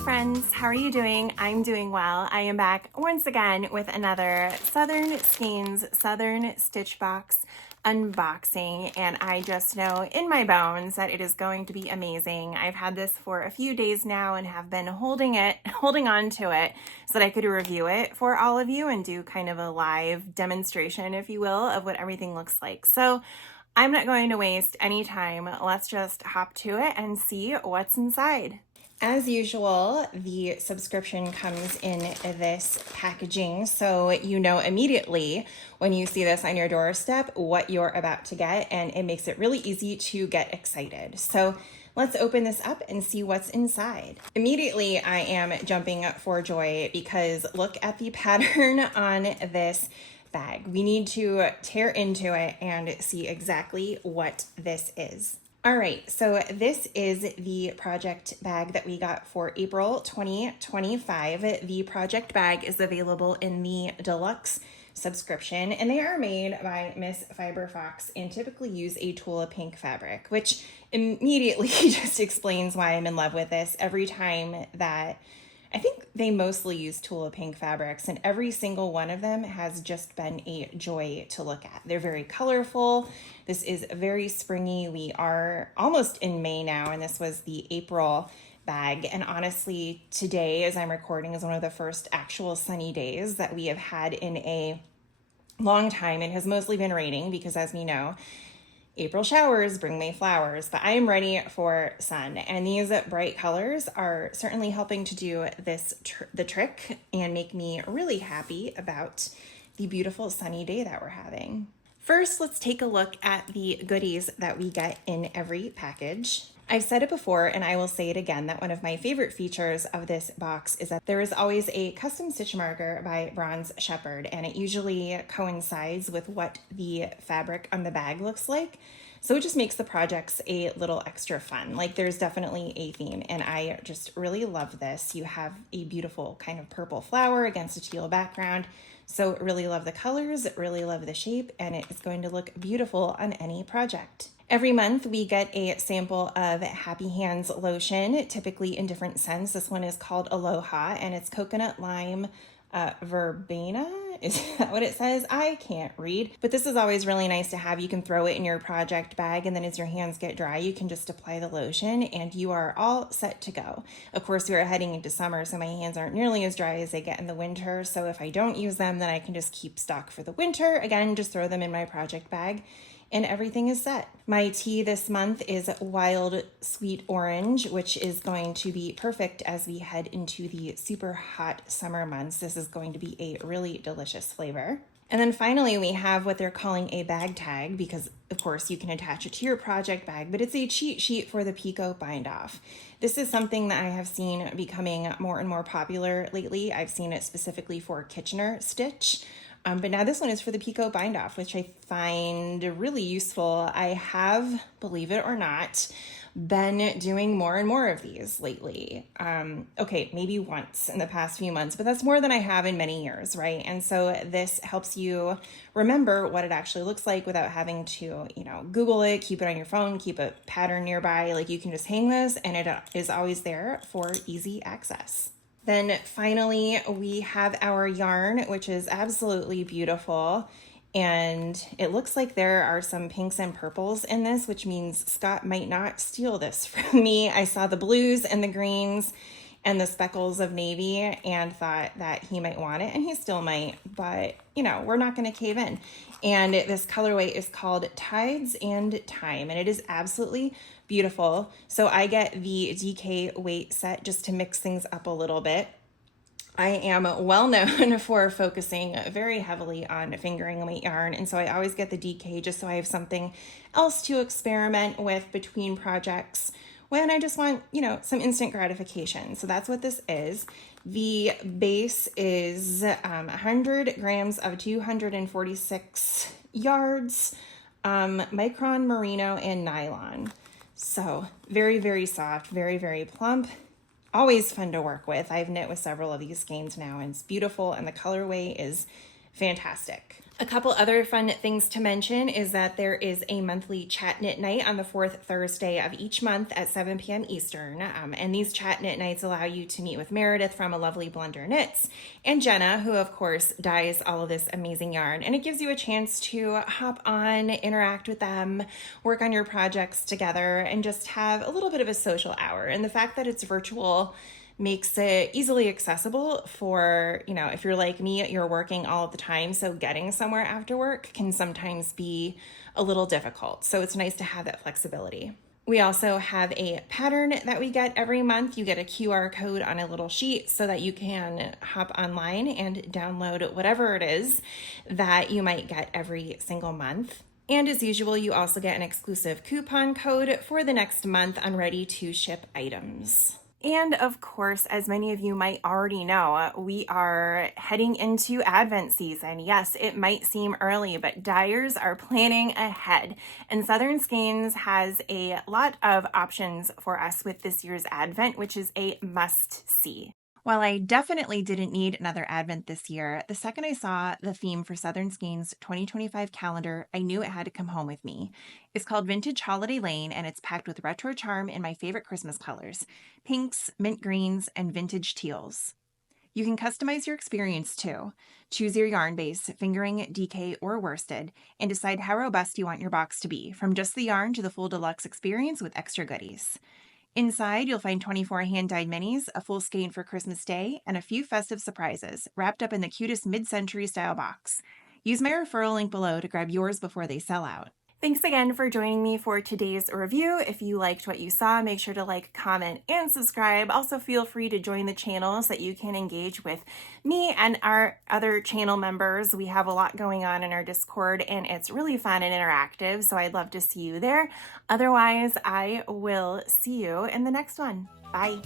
friends, how are you doing? I'm doing well. I am back once again with another Southern Skeins Southern Stitch Box unboxing, and I just know in my bones that it is going to be amazing. I've had this for a few days now and have been holding on to it so that I could review it for all of you and do kind of a live demonstration, if you will, of what everything looks like. So I'm not going to waste any time. Let's just hop to it and see what's inside. As usual, the subscription comes in this packaging, so you know immediately when you see this on your doorstep what you're about to get, and it makes it really easy to get excited. So let's open this up and see what's inside. Immediately, I am jumping for joy because look at the pattern on this bag. We need to tear into it and see exactly what this is. All right, so this is the project bag that we got for April 2025. The project bag is available in the deluxe subscription, and they are made by Miss Fiber Fox and typically use a Tula pink fabric, which immediately just explains why I'm in love with this. Every time that I think they mostly use Tula pink fabrics, and every single one of them has just been a joy to look at. They're very colorful. This is very springy. We are almost in May now, and this was the April bag. And honestly, today, as I'm recording, is one of the first actual sunny days that we have had in a long time. It has mostly been raining because, as we know, April showers bring May flowers, but I am ready for sun, and these bright colors are certainly helping to do the trick and make me really happy about the beautiful sunny day that we're having. First, let's take a look at the goodies that we get in every package. I've said it before, and I will say it again, that one of my favorite features of this box is that there is always a custom stitch marker by Bronze Shepherd, and it usually coincides with what the fabric on the bag looks like. So it just makes the projects a little extra fun. Like, there's definitely a theme, and I just really love this. You have a beautiful kind of purple flower against a teal background. So really love the colors, really love the shape, and it is going to look beautiful on any project. Every month we get a sample of Happy Hands lotion, typically in different scents. This one is called Aloha, and it's coconut lime verbena. Is that what it says? I can't read, but this is always really nice to have. You can throw it in your project bag, and then as your hands get dry, you can just apply the lotion and you are all set to go. Of course, we are heading into summer, so my hands aren't nearly as dry as they get in the winter. So if I don't use them, then I can just keep stock for the winter. Again, just throw them in my project bag, and everything is set. My tea this month is Wild Sweet Orange, which is going to be perfect as we head into the super hot summer months. This is going to be a really delicious flavor. And then finally, we have what they're calling a bag tag, because of course you can attach it to your project bag, but it's a cheat sheet for the Picot bind off. This is something that I have seen becoming more and more popular lately. I've seen it specifically for Kitchener stitch. But now this one is for the Picot bind off, which I find really useful. I have, believe it or not, been doing more and more of these lately. Okay, maybe once in the past few months, but that's more than I have in many years, right? And so this helps you remember what it actually looks like without having to, Google it, keep it on your phone, keep a pattern nearby. Like, you can just hang this and it is always there for easy access. Then finally, we have our yarn, which is absolutely beautiful. And it looks like there are some pinks and purples in this, which means Scott might not steal this from me. I saw the blues and the greens and the speckles of navy and thought that he might want it, and he still might, but we're not going to cave in. And this colorway is called Tides and Time, and it is absolutely beautiful. So I get the DK weight set just to mix things up a little bit. I am well known for focusing very heavily on fingering weight yarn, and so I always get the DK just so I have something else to experiment with between projects when I just want, some instant gratification. So that's what this is. The base is 100 grams of 246 yards, micron merino and nylon. So very, very soft, very, very plump. Always fun to work with. I've knit with several of these skeins now, and it's beautiful, and the colorway is fantastic. A couple other fun things to mention is that there is a monthly chat knit night on the fourth Thursday of each month at 7 p.m. Eastern. And these chat knit nights allow you to meet with Meredith from A Lovely Blender Knits and Jenna, who of course dyes all of this amazing yarn. And it gives you a chance to hop on, interact with them, work on your projects together, and just have a little bit of a social hour. And the fact that it's virtual makes it easily accessible for, if you're like me, you're working all of the time. So getting somewhere after work can sometimes be a little difficult. So it's nice to have that flexibility. We also have a pattern that we get every month. You get a QR code on a little sheet so that you can hop online and download whatever it is that you might get every single month. And as usual, you also get an exclusive coupon code for the next month on ready to ship items. And of course, as many of you might already know, we are heading into Advent season. Yes, it might seem early, but dyers are planning ahead. And Southern Skeins has a lot of options for us with this year's Advent, which is a must-see. While I definitely didn't need another Advent this year, the second I saw the theme for Southern Skeins' 2025 calendar, I knew it had to come home with me. It's called Vintage Holiday Lane, and it's packed with retro charm in my favorite Christmas colors: pinks, mint greens, and vintage teals. You can customize your experience too. Choose your yarn base, fingering, DK, or worsted, and decide how robust you want your box to be, from just the yarn to the full deluxe experience with extra goodies. Inside, you'll find 24 hand-dyed minis, a full skein for Christmas Day, and a few festive surprises, wrapped up in the cutest mid-century style box. Use my referral link below to grab yours before they sell out. Thanks again for joining me for today's review. If you liked what you saw, make sure to like, comment, and subscribe. Also, feel free to join the channel so that you can engage with me and our other channel members. We have a lot going on in our Discord, and it's really fun and interactive, so I'd love to see you there. Otherwise, I will see you in the next one. Bye.